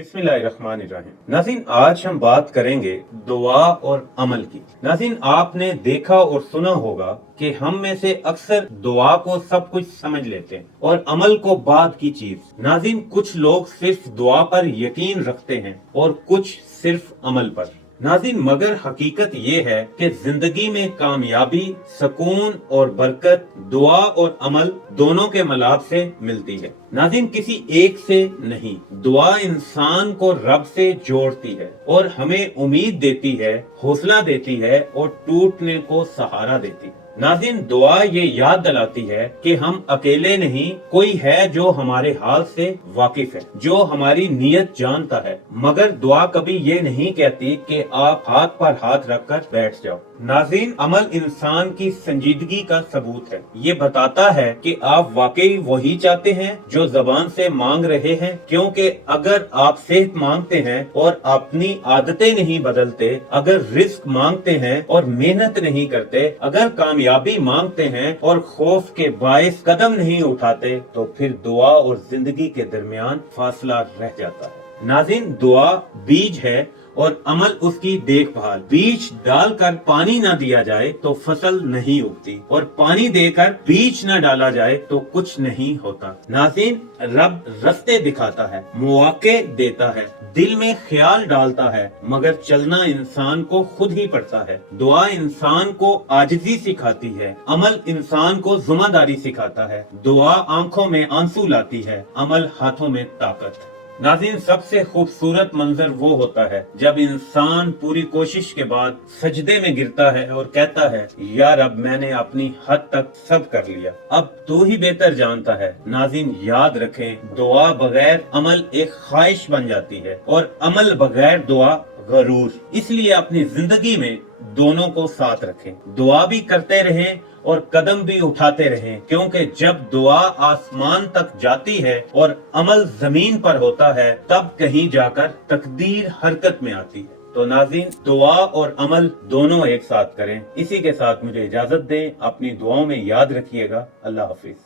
बिस्मिल्लाहिर्रहमानिर्रहीम। नाज़रीन, आज हम बात करेंगे दुआ और अमल की। नाज़रीन, आपने देखा और सुना होगा कि हम में से अक्सर दुआ को सब कुछ समझ लेते हैं और अमल को बाद की चीज। नाज़रीन, कुछ लोग सिर्फ दुआ पर यकीन रखते हैं और कुछ सिर्फ अमल पर। नाज़रीन, मगर हकीकत ये है कि जिंदगी में कामयाबी, सुकून और बरकत दुआ और अमल दोनों के मिलाप से मिलती है। नाज़रीन, किसी एक से नहीं। दुआ इंसान को रब से जोड़ती है और हमें उम्मीद देती है, हौसला देती है और टूटने को सहारा देती है। नाज़रीन, दुआ ये याद दिलाती है कि हम अकेले नहीं, कोई है जो हमारे हाल से वाकिफ है, जो हमारी नीयत जानता है। मगर दुआ कभी ये नहीं कहती कि आप हाथ पर हाथ रखकर बैठ जाओ। नाज़रीन, अमल इंसान की संजीदगी का सबूत है। ये बताता है कि आप वाकई वही चाहते हैं जो जबान से मांग रहे हैं, क्योंकि अगर आप सेहत मांगते हैं और अपनी आदतें नहीं बदलते, अगर रिस्क मांगते हैं और मेहनत नहीं करते, अगर कामयाबी मांगते हैं और खौफ के बायस कदम नहीं उठाते, तो फिर दुआ और जिंदगी के दरमियान फासला रह जाता है। नाज़रीन, दुआ बीज है और अमल उसकी देखभाल। बीज डालकर पानी ना दिया जाए तो फसल नहीं उगती और पानी देकर बीज न डाला जाए तो कुछ नहीं होता। नाज़रीन, रब रास्ते दिखाता है, मौके देता है, दिल में ख्याल डालता है, मगर चलना इंसान को खुद ही पड़ता है। दुआ इंसान को आजिज़ी सिखाती है, अमल इंसान को जिम्मेदारी सिखाता है। दुआ आंखों में आंसू लाती है, अमल हाथों में ताकत। नाज़रीन, सबसे खूबसूरत मंजर वो होता है जब इंसान पूरी कोशिश के बाद सजदे में गिरता है और कहता है, या रब, मैंने अपनी हद तक सब कर लिया, अब तू ही बेहतर जानता है। नाज़रीन, याद रखें, दुआ बगैर अमल एक ख्वाहिश बन जाती है और अमल बगैर दुआ गरूर। इसलिए अपनी जिंदगी में दोनों को साथ रखें, दुआ भी करते रहें और कदम भी उठाते रहें, क्योंकि जब दुआ आसमान तक जाती है और अमल जमीन पर होता है, तब कहीं जाकर तकदीर हरकत में आती है। तो नाज़रीन, दुआ और अमल दोनों एक साथ करें। इसी के साथ मुझे इजाजत दें। अपनी दुआओं में याद रखिएगा। अल्लाह हाफिज।